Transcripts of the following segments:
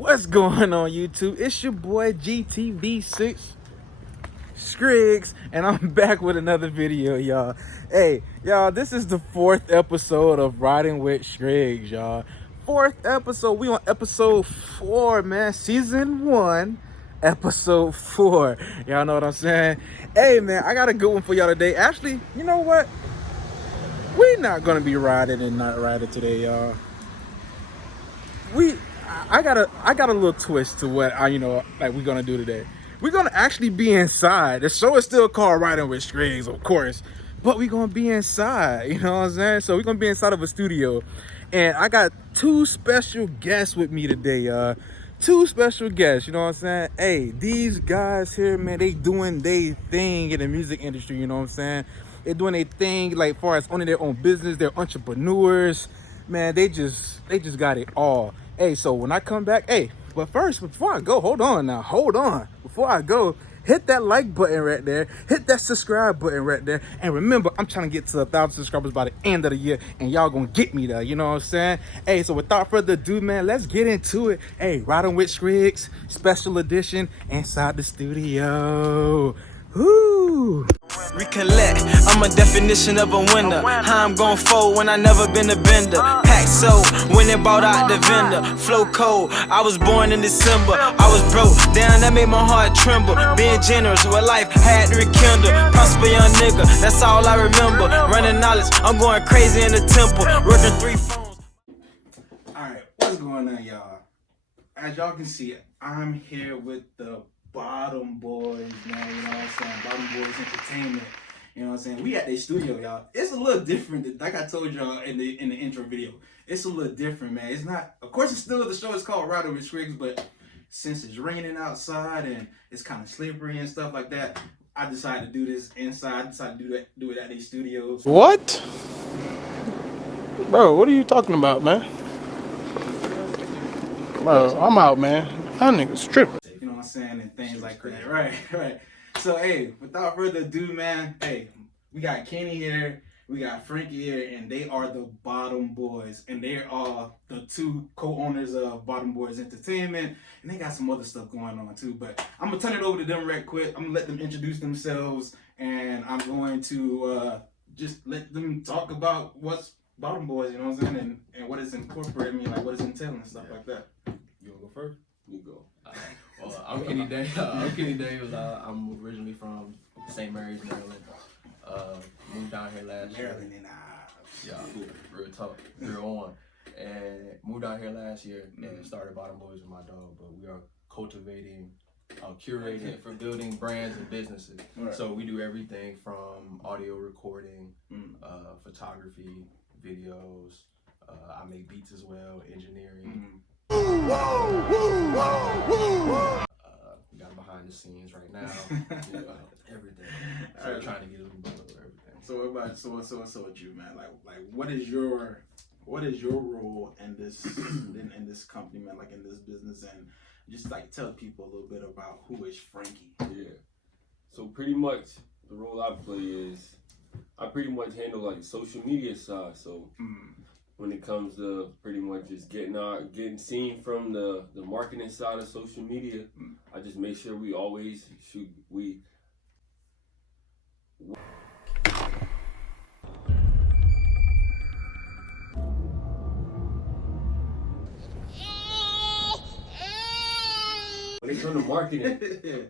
What's going on, YouTube? It's your boy GTV6 Striggz, and I'm back with another video, y'all. Hey, y'all, this is the 4th episode of Riding with Striggz, y'all. 4th episode. We on episode 4, man. Season 1, episode 4. Y'all know what I'm saying? Hey, man, I got a good one for y'all today. Actually, you know what? We're not gonna be riding and not riding today, y'all. I got a little twist to what we're gonna do today. We're gonna actually be inside. The show is still called Riding with Striggz, of course, but we're gonna be inside. You know what I'm saying? So we're gonna be inside of a studio, and I got 2 special guests with me today, y'all. 2 special guests. You know what I'm saying? Hey, these guys here, man, they doing their thing in the music industry. You know what I'm saying? They're doing their thing, like far as owning their own business. They're entrepreneurs. Man, they just got it all. Hey, so when I come back, hey, but first, before I go, hold on. Before I go, hit that like button right there, hit that subscribe button right there, and remember, I'm trying to get to 1,000 subscribers by the end of the year, and y'all gonna get me there, you know what I'm saying? Hey, so without further ado, man, let's get into it. Hey, Riding with Striggz, special edition, inside the studio. Woo! Recollect, I'm a definition of a winner. How I'm gon' fold when I never been a bender. Pack so when it bought out the vendor. Flow cold, I was born in December. I was broke, damn that made my heart tremble. Being generous with life had to rekindle. Prosper young nigga, that's all I remember. Running knowledge, I'm going crazy in the temple. Working 3 phones. Alright, what's going on, y'all? As y'all can see, I'm here with the Bottom Boys, man, you know what I'm saying? Bottom Boys Entertainment, you know what I'm saying? We at their studio, y'all. It's a little different, like I told y'all in the intro video. It's a little different, man. It's not, of course, it's still, the show is called Riding with Striggz, but since it's raining outside and it's kind of slippery and stuff like that, I decided to do this inside. I decided to do it at their studios. What? Bro, what are you talking about, man? Bro, I'm out, man. That nigga's tripping. You know what I'm saying? And things like that. Right. So, hey, without further ado, man, hey, we got Kenny here, we got Frankie here, and they are the Bottom Boys. And they are the 2 co-owners of Bottom Boys Entertainment. And they got some other stuff going on, too. But I'm going to turn it over to them right quick. I'm going to let them introduce themselves. And I'm going to just let them talk about what's Bottom Boys, you know what I'm saying? And what it's incorporating, like what it's entailing and stuff like that. You wanna go first? You go. Well, I'm Kenny Davis. I'm originally from St. Mary's, Maryland. Moved down here last year. Maryland and Yeah, real talk, real on. And moved down here last year and started Bottom Boys with my dog. But we are cultivating, curating for building brands and businesses. Right. So we do everything from audio recording, photography, videos. I make beats as well, engineering. We got behind the scenes right now. Everything. So we're trying to get a little bit of everything. So with you, man, like what is your role in this in this company, man, like in this business, and just like tell people a little bit about who is Frankie. Yeah. So pretty much the role I play is I pretty much handle like social media side. So when it comes to pretty much just getting seen from the marketing side of social media, I just make sure we always when it comes to marketing,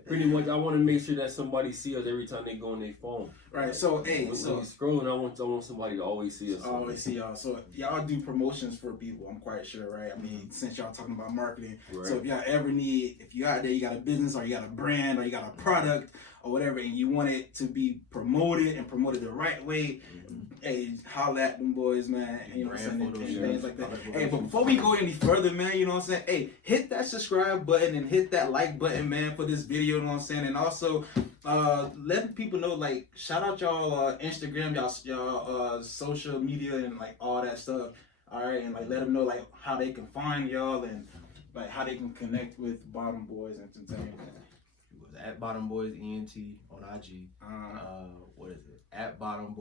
pretty much I want to make sure that somebody see us every time they go on their phone. Right. So hey, when so we scrolling, I want somebody to always see us. always see y'all. So y'all do promotions for people, I'm quite sure, right? I mean, since y'all talking about marketing, Right. So if y'all ever need, if you out there, you got a business or you got a brand or you got a product or whatever, and you want it to be promoted and promoted the right way, hey, holla at them boys, man. You know what I'm saying? And things like that. Hey, but before we go any further, man, you know what I'm saying? Hey, hit that subscribe button and hit that like button, man, for this video, you know what I'm saying? And also, let people know, like, shout out y'all Instagram, y'all social media and like all that stuff. All right, and like let them know like how they can find y'all and like how they can connect with Bottom Boys Entertainment. It was at Bottom Boys Ent on IG. What is it? At bottom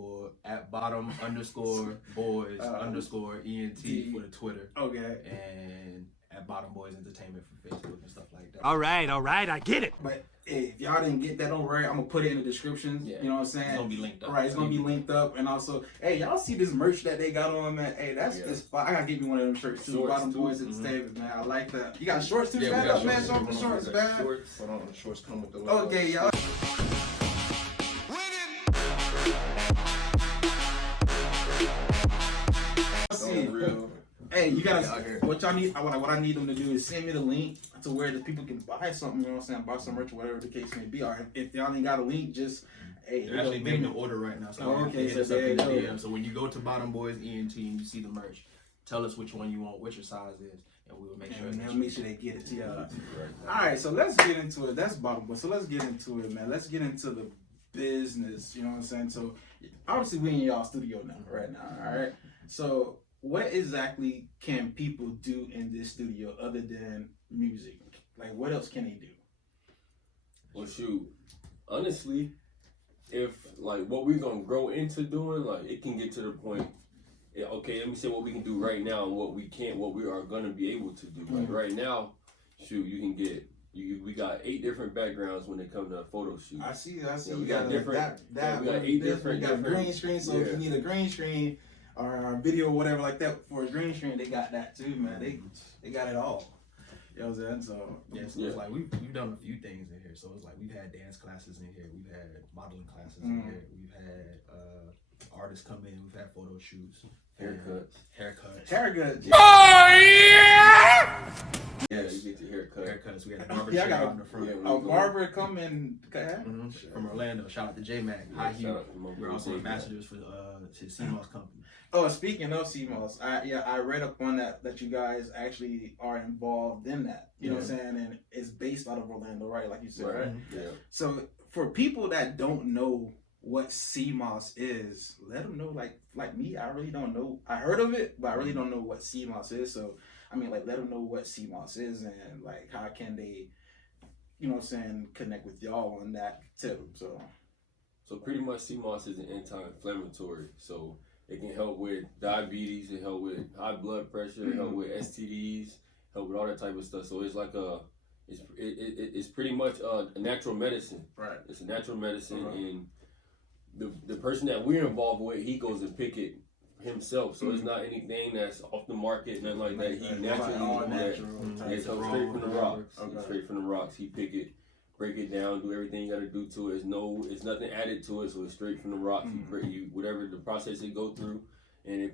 underscore boys underscore ENT for the Twitter. Okay. And at Bottom Boys Entertainment for Facebook and stuff like that. All right, I get it. But hey, if y'all didn't get that, don't worry. I'm gonna put it in the description. Yeah. You know what I'm saying? It's gonna be linked up. Right, it's gonna be linked up. And also, hey, y'all see this merch that they got on, man? Hey, that's I gotta give you one of them shirts too. Shorts Bottom too. Boys Entertainment, man. I like that. You got shorts too? Yeah, Stand we got up, man. shorts. Show off the shorts, man. Shorts. Hold on, the shorts come with the logo. Okay, y'all. Real. Hey, you gotta. What y'all need? What I need them to do is send me the link to where the people can buy something. You know what I'm saying? Buy some merch, or whatever the case may be. Or if y'all ain't got a link, just hey. They're actually making the order right now. So okay, hit so us up in the there you go. DM. So when you go to Bottom Boys Ent and you see the merch, tell us which one you want, what your size is, and we will make sure. And they'll make sure they get it to y'all. All right, so let's get into it. That's Bottom Boy. So let's get into it, man. Let's get into the business. You know what I'm saying? So obviously we in y'all studio now, right now. All right. So what exactly can people do in this studio other than music? Like, what else can they do? Well, shoot, honestly, if like what we're gonna grow into doing, like it can get to the point. Okay, let me say what we can do right now and what we can't, what we are gonna be able to do. Like right now, shoot, you can get. We got 8 different backgrounds when it comes to a photo shoot. I see. Yeah, You we got got different. we got got 8 different. We got green screen. So if you need a green screen or a video or whatever like that for a green screen, they got that too, man. They got it all. You know what I'm saying? So It's like we've done a few things in here. So it's like we've had dance classes in here, we've had modeling classes in here, we've had artists come in, we've had photo shoots, haircuts. Oh Yeah, you get your haircut. Haircuts. We had a barber Yeah, I shop got in the front. a barber come in. From Orlando. Shout out to J Mac. High shout heel. out to my We're boy also J-Mac. ambassadors for his CMOS company. Oh, speaking of CMOS, I read up on that you guys actually are involved in that. You know what I'm saying? And it's based out of Orlando, right? Like you said, right? Yeah. So for people that don't know what CMOS is, let them know. Like me, I really don't know. I heard of it, but I really don't know what CMOS is. So I mean, like, let them know what CMOS is and like how can they, you know what I'm saying, connect with y'all on that too. So pretty much CMOS is an anti-inflammatory. So it can help with diabetes, it help with high blood pressure, it help with STDs, help with all that type of stuff. So it's like it's pretty much a natural medicine. Right. It's a natural medicine, and the person that we're involved with, he goes and pick it himself. So it's not anything that's off the market, nothing like that. He naturally It's straight from the rocks. Straight from the rocks. He pick it, break it down, do everything you got to do to it. It's nothing added to it, so it's straight from the rocks. Whatever the process it go through, and that's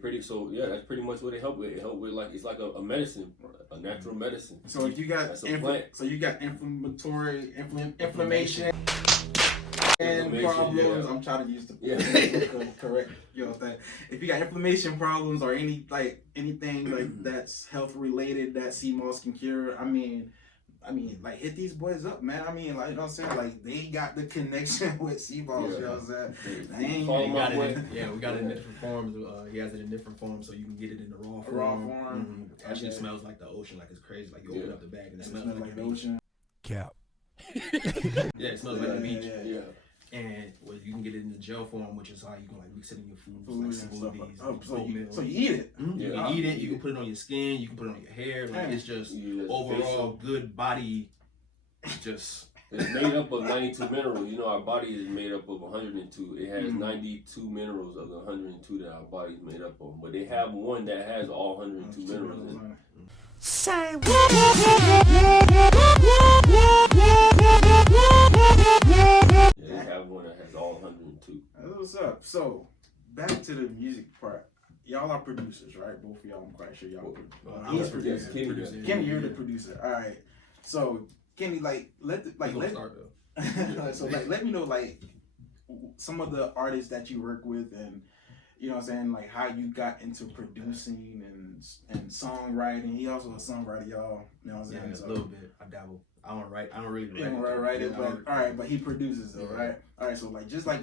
pretty much what it help with. It help with it's like a medicine, a natural medicine. So if you got inflammation and problems, I'm trying to use the correct thing. If you got inflammation problems or anything like that's health related that CMOS can cure, I mean, like, hit these boys up, man. I mean, like, you know what I'm saying? Like, they got the connection with CMOS, you know what I'm saying? We got it in different forms. He has it in different forms, so you can get it in the raw form. Actually, it smells like the ocean, like it's crazy. Like, you open up the bag and it smells like the ocean. Cap. Yeah, it smells like the beach. Yeah. And you can get it in the gel form, which is how you can mix it in your food, like smoothies, So you eat it. You can eat it. You can put it on your skin. You can put it on your hair. Like, it's just overall good body. Just it's made up of 92 minerals. You know, our body is made up of 102. It has 92 minerals of the 102 that our body is made up of. But they have one that has all 102 minerals in it. Say They have one that has all 102. That's what's up. So back to the music part. Y'all are producers, right? Both of y'all, I'm quite sure y'all. He's producer. Kenny, you're the producer. All right. So Kenny, let me know some of the artists that you work with, and you know what I'm saying, like how you got into producing and songwriting. He also a songwriter, y'all. You know what I'm saying? a little bit. I dabble. I don't write. I don't really write it, but all right. But he produces though, right? All right. So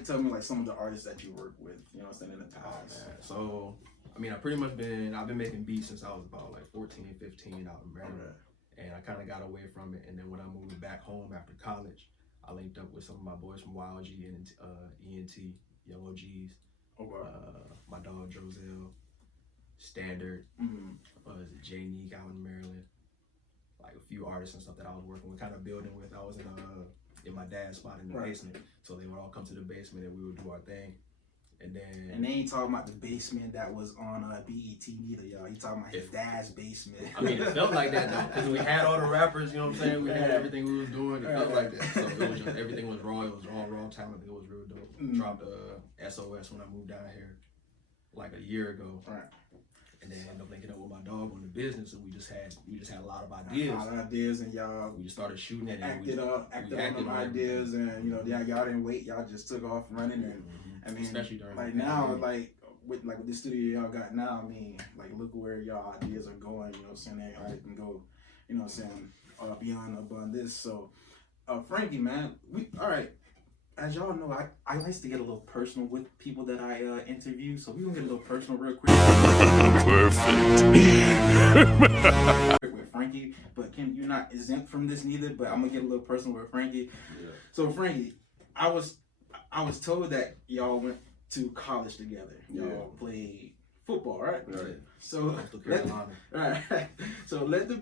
tell me some of the artists that you work with. You know what I'm saying, in the past. So I mean, I've been making beats since I was about 14, 15 out in Maryland. And I kind of got away from it. And then when I moved back home after college, I linked up with some of my boys from YLG and ENT, Young OGs. My dog Drozell, Standard, J Neek out in Maryland. few artists and stuff that I was working with, kind of building with. I was in my dad's spot in the basement, so they would all come to the basement and we would do our thing. And then, and they ain't talking about the basement that was on BET neither, y'all. He talking about his dad's basement. I mean, it felt like that though, because we had all the rappers, you know what I'm saying? We had everything we was doing. It felt like that. So it was just, everything was raw. It was all raw talent. It was real dope. Dropped SOS when I moved down here like a year ago. Right. And then ended up linking up with my dog on the business, and we just had a lot of ideas. A lot of ideas, and y'all We just started shooting it. acted on them ideas, and y'all didn't wait. Y'all just took off running, and I mean, especially during like now, like with this studio y'all got now. I mean, like look where y'all ideas are going. You know what I'm saying? I can go, you know what I'm saying, beyond above this. So, Frankie, man, all right. As y'all know, I like to get a little personal with people that I interview, so we're gonna get a little personal real quick. Perfect. With Frankie, but Kim, you're not exempt from this neither, but I'm gonna get a little personal with Frankie. Yeah. So Frankie, I was told that y'all went to college together. Y'all played football, right? Right. So let the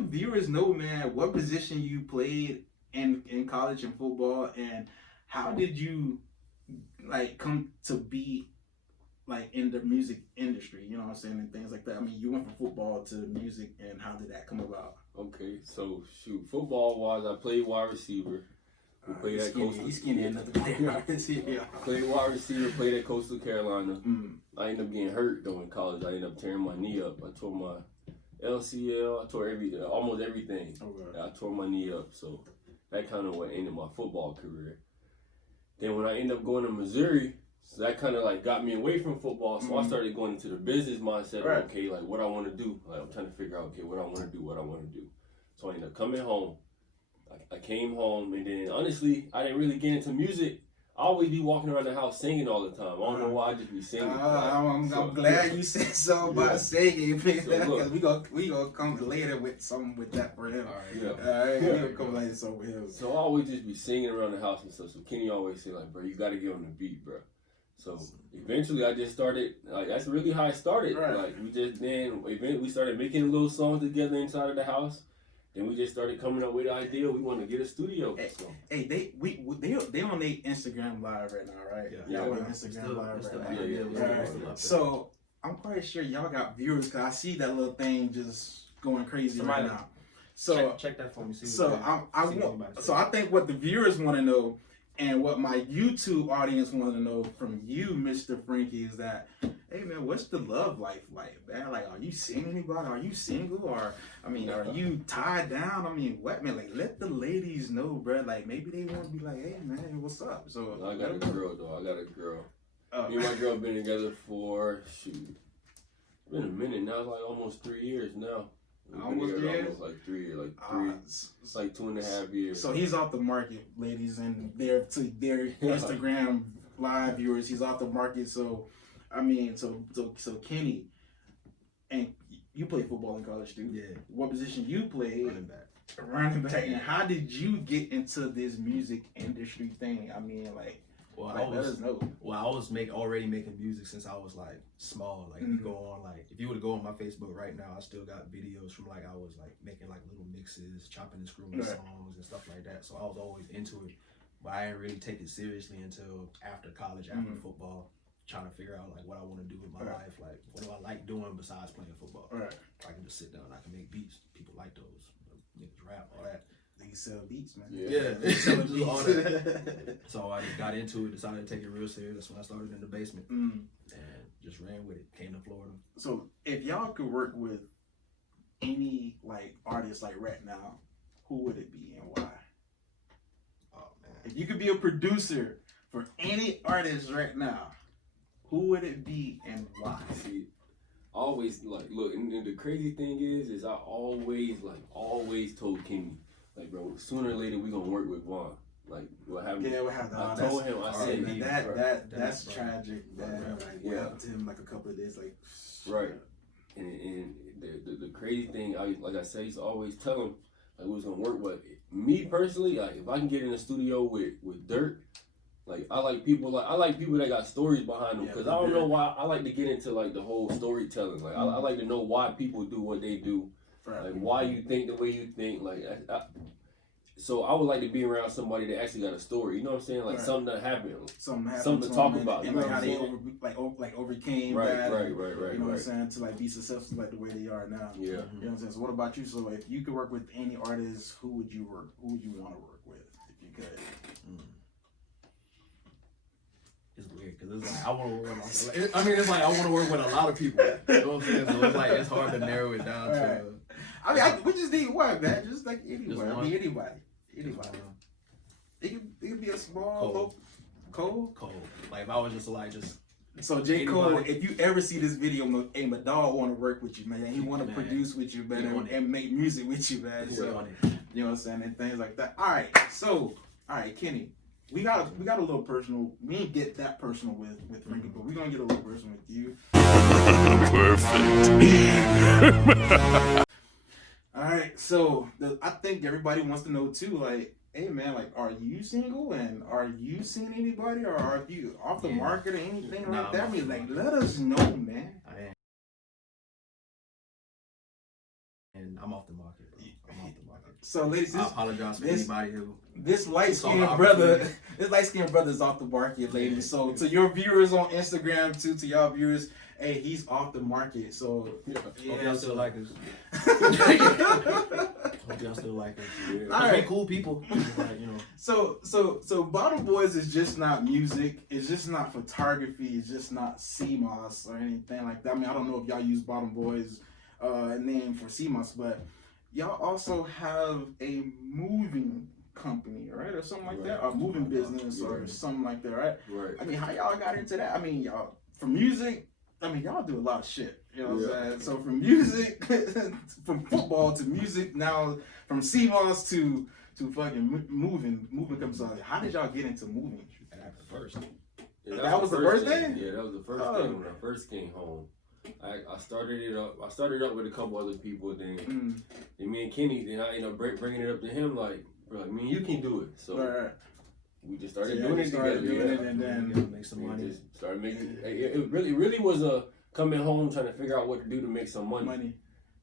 viewers know, man, what position you played in college and football, and how did you like come to be like in the music industry, you know what I'm saying, and things like that. I mean, you went from football to music, and how did that come about? Okay, so shoot, football wise, I played wide receiver. We played at Coastal. He's skinny enough to play wide receiver. Played wide receiver, played at Coastal Carolina. I ended up getting hurt though in college. I ended up tearing my knee up. I tore my LCL. I tore almost everything. Okay. I tore my knee up, so that kind of what ended my football career. Then when I ended up going to Missouri, so that kind of like got me away from football. So I started going into the business mindset. Right. Okay, like what I want to do. Like I'm trying to figure out, okay, what I want to do. So I ended up coming home. I came home, and then honestly, I didn't really get into music. I always be walking around the house singing all the time. I don't know why, I just be singing. I'm glad you said something about singing, because we gonna come later with something with that for him. All right, we gonna come later something with him. So I always just be singing around the house and stuff. So Kenny always say like, bro, you gotta get on the beat, bro. So eventually I just started, like that's really how I started. Right. Like we started making little songs together inside of the house. Then we just started coming up with the idea we want to get a studio. Hey, they on their Instagram live right now, right? Yeah, on Instagram live right now. Yeah. So I'm quite sure y'all got viewers, cause I see that little thing just going crazy right now. So check that for me. I think what the viewers want to know, and what my YouTube audience want to know from you, Mr. Frankie, is that, hey man, what's the love life like, man? Like, are you seeing anybody? Are you single? Or, I mean, are you tied down? I mean, what, man? Like, let the ladies know, bro. Like, maybe they want to be like, hey man, what's up? So I got a girl though. Me and my girl been together for it's been a minute now. It's like almost 3 years now. Almost 3 years? Almost like 3 years, it's like 2.5 years. So he's off the market, ladies, and their Instagram live viewers. He's off the market. So, I mean, so Kenny, and you played football in college too. Yeah. What position you played? Running back. And how did you get into this music industry thing? I mean, like. I was already making music since I was like small. Like you go on, like if you were to go on my Facebook right now, I still got videos from like I was like making like little mixes, chopping and screwing songs and stuff like that. So I was always into it, but I didn't really take it seriously until after college, after football, trying to figure out like what I want to do with my life. Like what do I like doing besides playing football? Right. I can just sit down, I can make beats. People like those. Niggas rap, all that. They sell beats, man. Yeah. All that. So I just got into it, decided to take it real serious. That's when I started in the basement and just ran with it. Came to Florida. So if y'all could work with any like artist like right now, who would it be and why? Oh man. If you could be a producer for any artist right now, who would it be and why? See, always like look, and the crazy thing is I always told Kenny, like, bro, sooner or later we gonna work with Vaughn. Like, what happened? Yeah, what happened? I told him. I said, man, that's tragic. Man. Like, what happened to him? Like a couple of days, like. Right. And the crazy thing, like I said, I used to always tell him, like, we was gonna work with me personally. Like, if I can get in the studio with Dirt, like I like people that got stories behind them, because I don't know why I like to get into like the whole storytelling. Like I like to know why people do what they do. Right. Like why you think the way you think. Like, so I would like to be around somebody that actually got a story. You know what I'm saying? Like something that happened. Something to talk about. And like how they overcame that. Right. You know what I'm saying? To like be successful like the way they are now. Yeah. You know what I'm saying? So what about you? So if you could work with any artist, who would you want to work with if you could? It's weird because it's like I want to work with. I mean, it's like I want to work with a lot of people. You know what I'm saying? So it's like it's hard to narrow it down to. I mean, we just need one, man. Just like anybody. Just I mean, anybody. It could be a small, Cole. Like if I was just like So J. Cole, if you ever see this video, hey, my dog want to work with you, man. He want to produce with you, man, and make music with you, man. So you know what I'm saying, and things like that. All right, Kenny. We got a little personal. We didn't get that personal with Frankie, but we're gonna get a little personal with you. Perfect. All right, so I think everybody wants to know too, like, hey man, like, are you single and are you seeing anybody or are you off the market or anything like that? I mean, like, let us know, man. And I'm off the market, bro. I'm off the market. So, ladies, I apologize for anybody who. This light-skinned brother is off the market, ladies. So, to your viewers on Instagram, too, to y'all viewers, hey, he's off the market. So, hope y'all still like us. Hope y'all still like us. All right, cool people. Like, you know. So Bottom Boys is just not music. It's just not photography. It's just not CMOS or anything like that. I mean, I don't know if y'all use Bottom Boys name for CMOS, but y'all also have a moving company, right, or something like that, or moving business, or something like that, right? Right. I mean, how y'all got into that? I mean, y'all from music. I mean, y'all do a lot of shit. You know what I'm saying? So from music, from football to music, now from CMOS to fucking moving comes on. How did y'all get into moving? First. Yeah, that was the first thing? Yeah, that was the first thing when I first came home. I started it up. I started up with a couple other people. Then me and Kenny. Then I ended up bringing it up to him. Like, bro, I mean, you can do it. So we just started doing it together. And then make some money. Just started making. It really was a coming home trying to figure out what to do to make some money.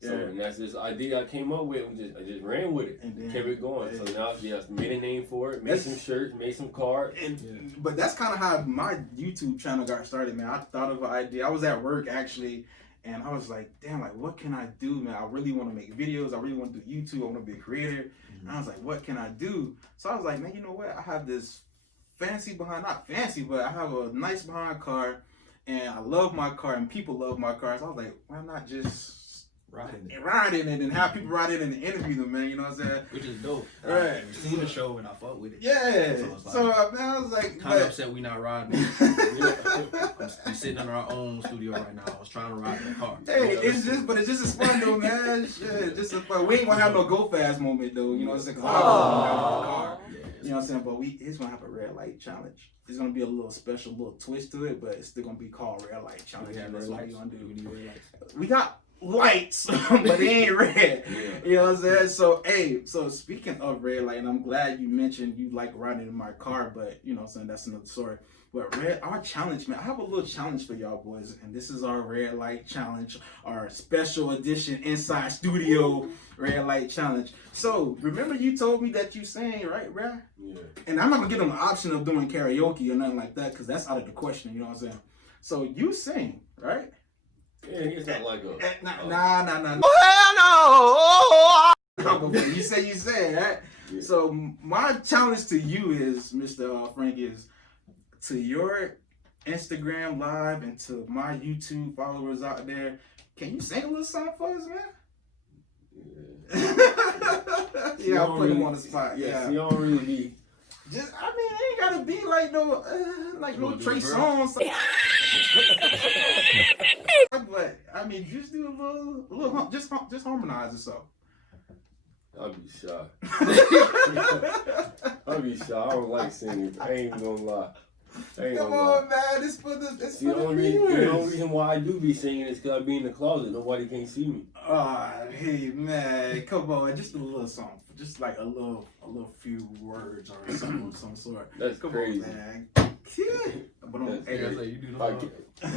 So and that's this idea I came up with. I just ran with it, and kept it going. So now, I made a name for it, made some shirts, made some cards. But that's kind of how my YouTube channel got started, man. I thought of an idea. I was at work actually, and I was like, damn, like what can I do, man? I really want to make videos. I really want to do YouTube. I want to be a creator. And I was like, what can I do? So I was like, man, you know what? I have this not fancy, but I have a nice behind car, and I love my car, and people love my car. So I was like, why not just ride in it and have people ride in and interview them, man? You know what I'm saying? Which is dope. Right. I seen the show and I fuck with it. Yeah. So, like, man, I was like, kind of upset we not riding. I'm sitting in our own studio right now. I was trying to ride in the car. Hey, it's just as fun though, man. Shit, just as fun. We ain't gonna have no go fast moment though. You know what I'm saying? Cause I was in the car. You know what I'm saying? But it's gonna have a red light challenge. It's gonna be a little special little twist to it, but it's still gonna be called red light challenge. That's what we gonna do. We got lights, but they ain't red. You know what I'm saying? So, hey, speaking of red light, and I'm glad you mentioned you like riding in my car, but you know what I'm saying, that's another story. But our challenge, man, I have a little challenge for y'all boys, and this is our red light challenge, our special edition inside studio red light challenge. So, remember you told me that you sang, right, bruh? Yeah. And I'm not gonna give them the option of doing karaoke or nothing like that, because that's out of the question, you know what I'm saying? So, you sing, right? Yeah, it's not like a. Nah. Oh, hell no! You say, right? Yeah. So my challenge to you is, Mr. Frank, is to your Instagram live and to my YouTube followers out there. Can you sing a little song for us, man? Yeah, I'll put him on the spot. Yeah, you don't really be. Just, I mean, it ain't gotta be like no Trey Songz. But I mean, just do a little, just harmonize or so. I'll be shy. I'll be shy. I don't like singing. I ain't gonna lie. Come on, man. It's for the the only reason why I do be singing is because I be in the closet. Nobody can see me. Hey, man. Come on. Just a little song. Just like a little few words or something of some sort. That's Come crazy. on, man. But on, hey, you do the Like,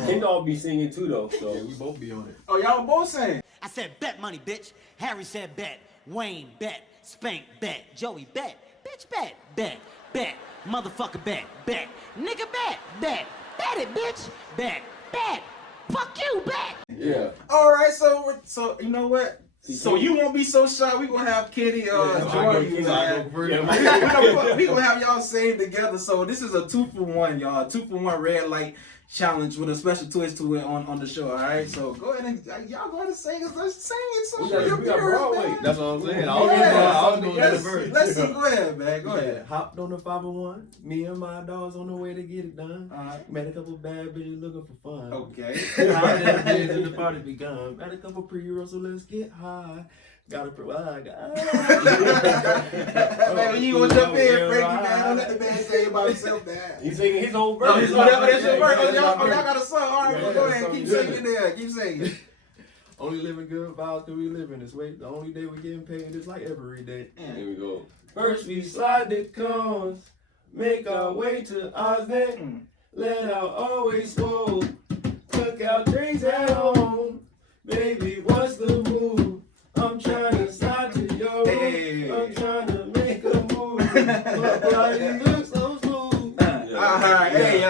Kendall be singing too though, so we both be on it. oh, y'all both saying. I said bet money, bitch. Harry said bet. Wayne bet. Spank bet. Joey bet. Bitch bet. Bet. Bet. Motherfucker bet. Bet. Nigga bet. Bet. Bet it, bitch. Bet. Bet. Fuck you, bet. yeah. All right, so you know what? So you won't be so shy. We gonna have Kenny join you, man. We gonna have y'all sing together. So this is a 2-for-1, y'all. 2-for-1 red light challenge with a special twist to it on the show. All right. So go ahead and y'all go ahead and sing it. Let's sing it. So We got Broadway. That's what I'm saying. I was going to the verse. Let's see. Go ahead, man. Go ahead. Hopped on the 501. Me and my dogs on the way to get it done. Met a couple bad bitches looking for fun. Okay. And the party begun. Met a couple pre-rolls, so let's get high. Gotta provide. Man, when you gonna jump in, Frankie, man, don't let the man say about himself, man. He's singing his own verse. Oh, that's your verse. Oh, y'all got a song. All right, well, go ahead. Keep singing there. Keep singing. Only living good vibes cause we living this way. The only day we getting paid is like every day. Here we go. First we slide the cones, make our way to Osnet, let out always smoke, cook out drinks at home. Baby, what's the move? I'm trying to slide to your room. I'm trying to make a move. My body looks so smooth. Hey,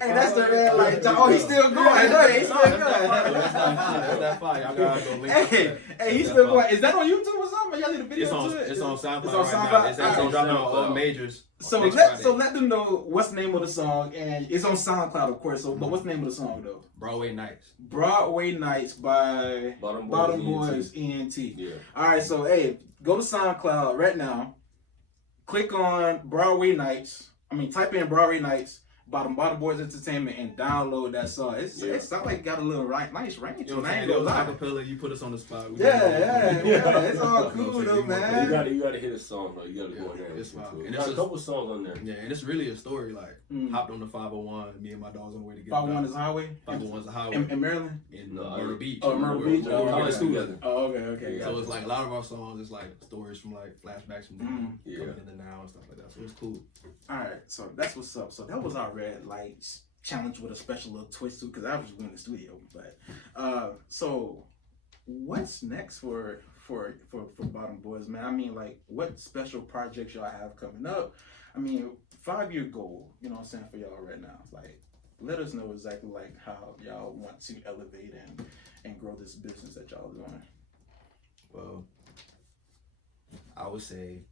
that's the red light. Oh, he's still going. He's still going. That's that fire. Y'all gotta go link Hey, he's still going. Is that on YouTube or something? Y'all need a video to it? It's on SoundCloud. It's on right SoundCloud. now. It's Alright. dropping on majors. So next let Friday. them know what's the name of the song, and it's on SoundCloud, of course. So, but what's the name of the song though? Broadway Nights. Broadway Nights by Bottom Boys Ent. Yeah. All right, so hey, go to SoundCloud right now. Click on Broadway Nights. Type in Broadway Nights, Bottom Boys Entertainment, and download that song. It sounds like it got a little nice range. You know what I'm saying? It was acapella. You put us on the spot. Yeah. It's all cool though, man. You gotta hit a song though. You gotta go in there. It's And fine. there's a couple songs on there. Yeah, and it's really a story. Like hopped on the 501. Me and my dogs on the way to get. 501 is the highway. 501 is the highway In Maryland. in Myrtle Beach. Oh, Myrtle Beach. Oh, Oh, okay. Together. Oh, okay. So it's like a lot of our songs is like stories from like flashbacks from then, Yeah. coming in the now and stuff like that. So it's cool. All right, so that's what's up. So that was our red lights challenge with a special little twist too, because I was just in the studio. But so what's next for Bottom Boys, man? Like, what special projects y'all have coming up? 5-year goal, you know what I'm saying, for y'all right now. Like, let us know exactly like how y'all want to elevate and grow this business that y'all doing. Well, I would say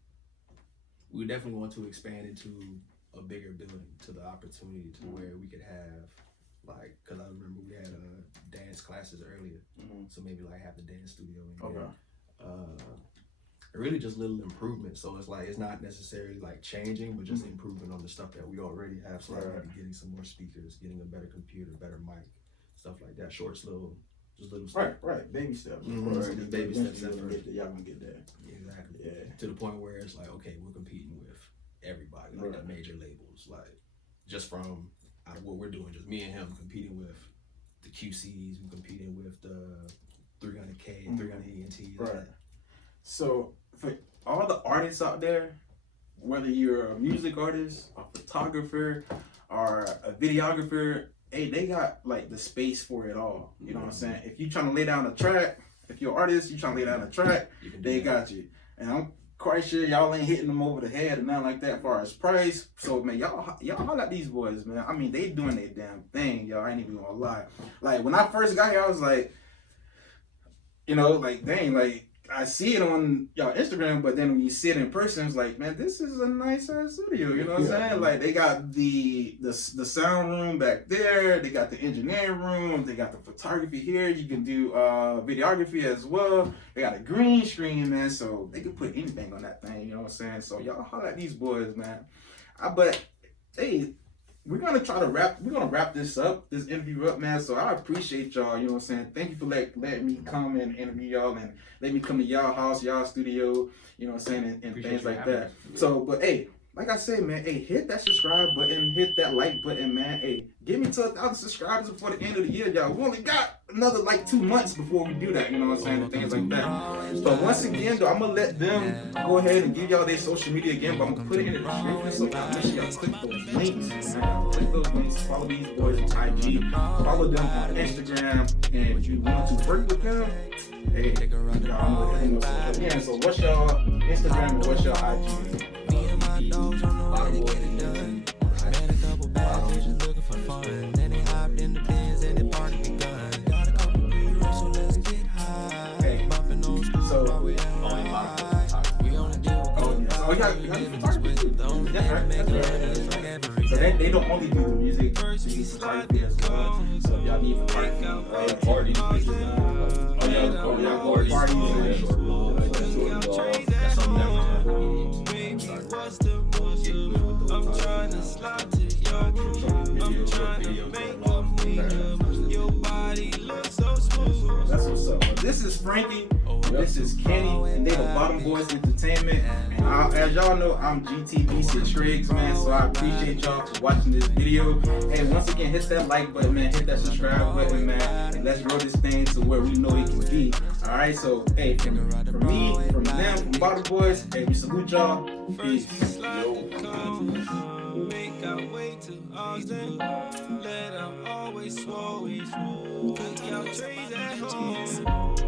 we definitely want to expand into a bigger building, to the opportunity to where we could have, like, because I remember we had dance classes earlier, so maybe like have the dance studio in there. Really just little improvements. So it's like, it's not necessarily like changing, but just improving on the stuff that we already have. So like getting some more speakers, getting a better computer, better mic, stuff like that. Just little stuff. Right. Baby steps. Just baby steps. Y'all gonna get there. Exactly. Yeah. To the point where it's like, okay, we're competing with everybody, like the major labels, like just from out of what we're doing, just me and him competing with the QCs, we're competing with the 300K, 300 ENTs. Right. So for all the artists out there, whether you're a music artist, a photographer, or a videographer, hey, they got like the space for it all. You know what I'm saying? If you trying to lay down a track, if you're an artist, you trying to lay down a track, they got you. And I'm quite sure y'all ain't hitting them over the head and nothing like that as far as price. So man, y'all holler at these boys, man. They doing their damn thing, y'all. I ain't even gonna lie. Like when I first got here, I was like, like dang, like I see it on y'all Instagram, but then when you see it in person, it's like, man, this is a nice ass studio. You know what I'm saying? Like they got the sound room back there, they got the engineering room, they got the photography here. You can do videography as well. They got a green screen, man, so they can put anything on that thing. You know what I'm saying? So y'all holler at these boys, man. But hey, we're gonna wrap this interview up, man. So I appreciate y'all, you know what I'm saying? Thank you for letting me come and interview y'all and let me come to y'all house, y'all studio, you know what I'm saying, and things like that. So, but hey, like I said, man, hey, hit that subscribe button, hit that like button, man. Hey, get me to 1,000 subscribers before the end of the year, y'all. We only got another like 2 months before we do that, you know what I'm saying, and things like that. So once again, though, I'm gonna let them go ahead and give y'all their social media again, but I'm gonna put it in the description, so y'all make sure y'all click those links, man. Click those links, follow these boys on IG, follow them on Instagram, and if you want to work with them, hey, y'all know that. Again, so what's y'all Instagram and what's y'all IG? Bottom Boys Ent. Looking for fun, and they hopped in the Benz and the party begun. Got a couple B-rolls, so let's get high. Hey, Bumping old school, so Broadway. We only deal with oh, you photography too. That's right. So they don't only do the music, they do photography as well. So if y'all need photography, Parties, parties, That's something that I'm trying to slide to your groove. I'm trying to make a move. Your body looks so smooth. That's what's up. Well, this is Frankie, this is Kenny, and they the Bottom Boys Entertainment. And as y'all know, I'm GTBC Striggz, man. So I appreciate y'all for watching this video. Hey, once again, hit that like button, man. Hit that subscribe button, man. And let's grow this thing to where we know it can be. All right. So hey, from me, from them, from Bottom Boys, hey, we salute y'all. Peace. Make our way to Austin. Let our always swole. Cook our trays at home.